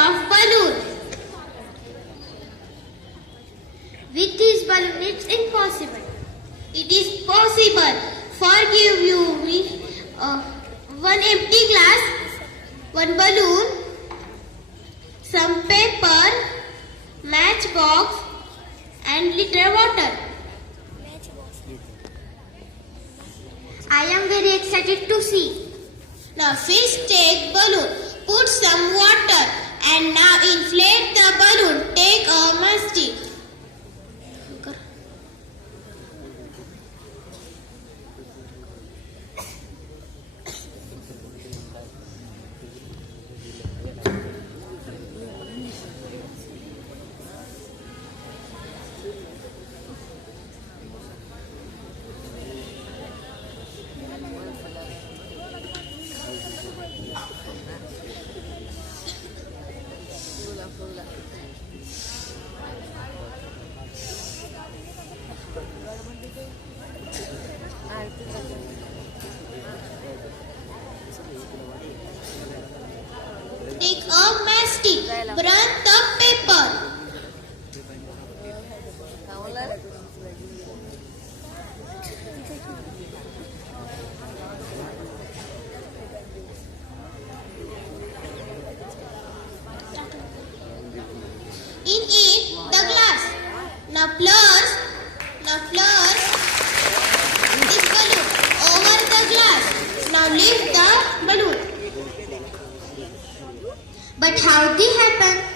of balloon. With this balloon, it's impossible. It is possible. Forgive you me one empty glass, one balloon, some paper, matchbox, and liter water. I am very excited to see. Now fish take balloon, put some water, and now inflate the balloon. Take a mastic. Take a mastic, burn the paper. In it, the glass. Now flush this balloon over the glass. Now lift the balloon. But how did it happen?